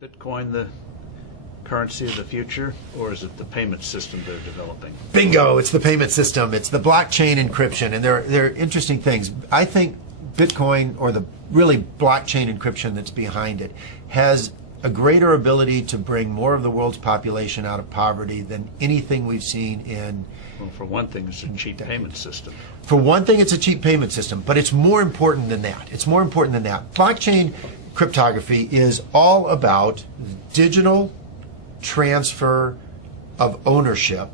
Bitcoin the currency of the future, or is it the payment system they're developing? Bingo, it's the payment system. It's the blockchain encryption, and they're interesting things. I think Bitcoin, or the really blockchain encryption that's behind it, has a greater ability to bring more of the world's population out of poverty than anything we've seen in... Well, for one thing, it's a cheap payment system. For one thing, it's a cheap payment system, but it's more important than that. It's more important than that. Blockchain cryptography is all about digital transfer of ownership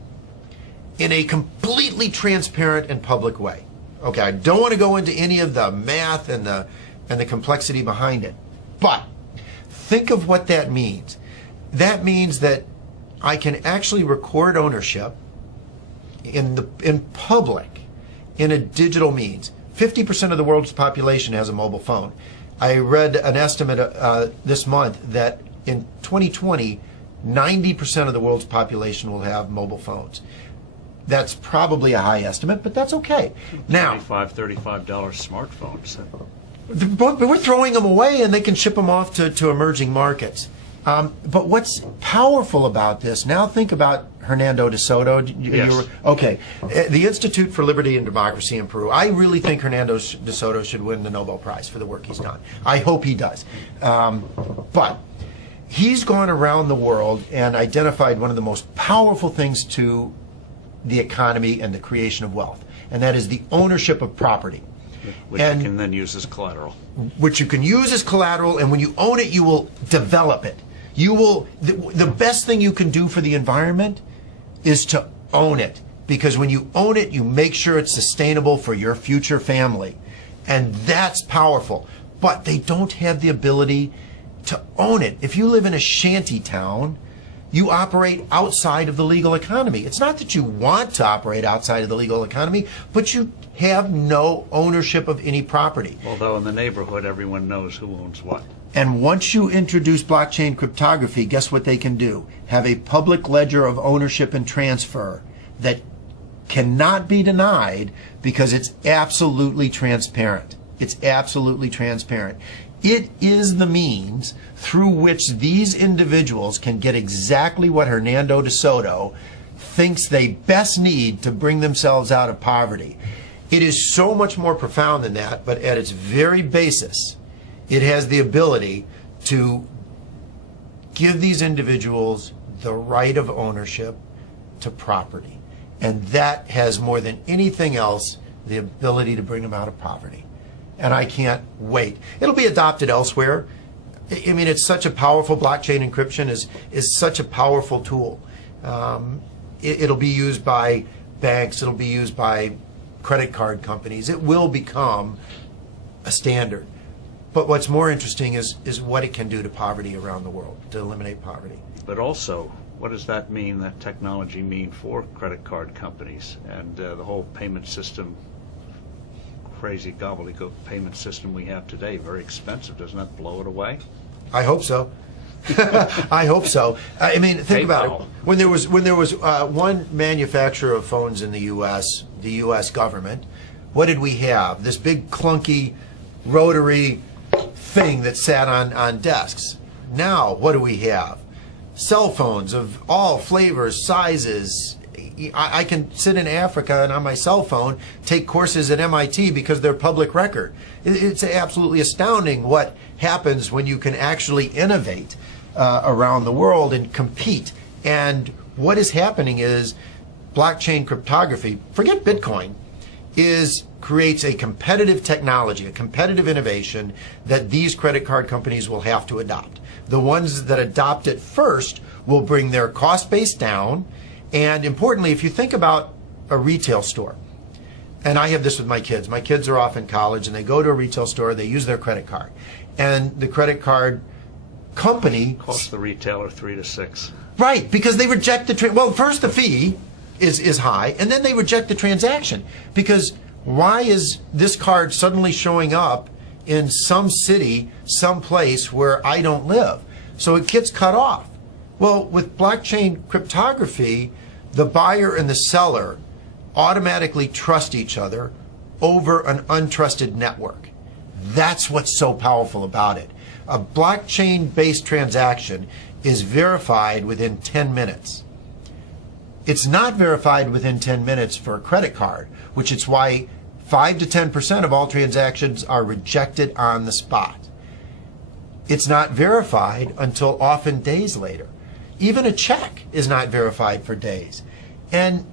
in a completely transparent and public way. Okay, I don't want to go into any of the math and the complexity behind it, but think of what that means. That means that I can actually record ownership in public in a digital means. 50% of the world's population has a mobile phone. I read an estimate this month that in 2020, 90% of the world's population will have mobile phones. That's probably a high estimate, but that's okay. Now, $35 smartphones. But we're throwing them away, and they can ship them off to emerging markets. But what's powerful about this, now think about Hernando de Soto. Yes. Okay. The Institute for Liberty and Democracy in Peru. I really think Hernando de Soto should win the Nobel Prize for the work he's done. I hope he does. But he's gone around the world and identified one of the most powerful things to the economy and the creation of wealth, and that is the ownership of property. Which you can then use as collateral. Which you can use as collateral, and when you own it, you will develop it. You will. The best thing you can do for the environment is to own it, because when you own it, you make sure it's sustainable for your future family, and that's powerful. But they don't have the ability to own it. If you live in a shanty town, you operate outside of the legal economy. It's not that you want to operate outside of the legal economy, but you have no ownership of any property. Although in the neighborhood, everyone knows who owns what. And once you introduce blockchain cryptography, guess what they can do? Have a public ledger of ownership and transfer that cannot be denied because it's absolutely transparent. It's absolutely transparent. It is the means through which these individuals can get exactly what Hernando de Soto thinks they best need to bring themselves out of poverty. It is so much more profound than that, but at its very basis, it has the ability to give these individuals the right of ownership to property. And that has, more than anything else, the ability to bring them out of poverty. And I can't wait. It'll be adopted elsewhere. I mean, it's such a powerful, blockchain encryption is such a powerful tool. It'll be used by banks. It'll be used by credit card companies. It will become a standard. But what's more interesting is what it can do to poverty around the world, to eliminate poverty. But also, what does that mean, that technology mean for credit card companies and the whole payment system, crazy gobbledygook payment system we have today? Very expensive. Doesn't that blow it away? I hope so. I hope so. I mean, think about it. When there was one manufacturer of phones in the U.S. government, what did we have? This big clunky rotary thing that sat on desks. Now, what do we have? Cell phones of all flavors, sizes. I can sit in Africa and on my cell phone take courses at MIT because they're public record. It's absolutely astounding what happens when you can actually innovate around the world and compete. And what is happening is blockchain cryptography, forget Bitcoin, creates a competitive technology, a competitive innovation that these credit card companies will have to adopt. The ones that adopt it first will bring their cost base down. And importantly, if you think about a retail store, and I have this with my kids. My kids are off in college and they go to a retail store, they use their credit card. And the credit card company costs the retailer $3 to $6. Right, because they reject the well, first the fee is high, and then they reject the transaction. Because why is this card suddenly showing up in some city, some place where I don't live? So it gets cut off. Well, with blockchain cryptography, the buyer and the seller automatically trust each other over an untrusted network. That's what's so powerful about it. A blockchain-based transaction is verified within 10 minutes. It's not verified within 10 minutes for a credit card, which is why 5 to 10% of all transactions are rejected on the spot. It's not verified until often days later. Even a check is not verified for days. And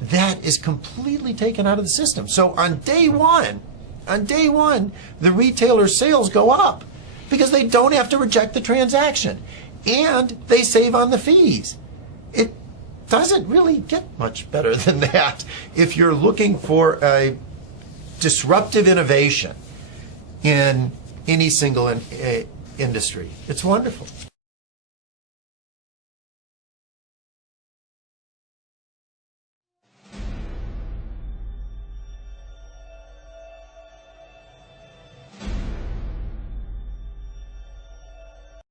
that is completely taken out of the system. So on day one, the retailer's sales go up because they don't have to reject the transaction. And they save on the fees. It doesn't really get much better than that if you're looking for a disruptive innovation in any single industry. It's wonderful.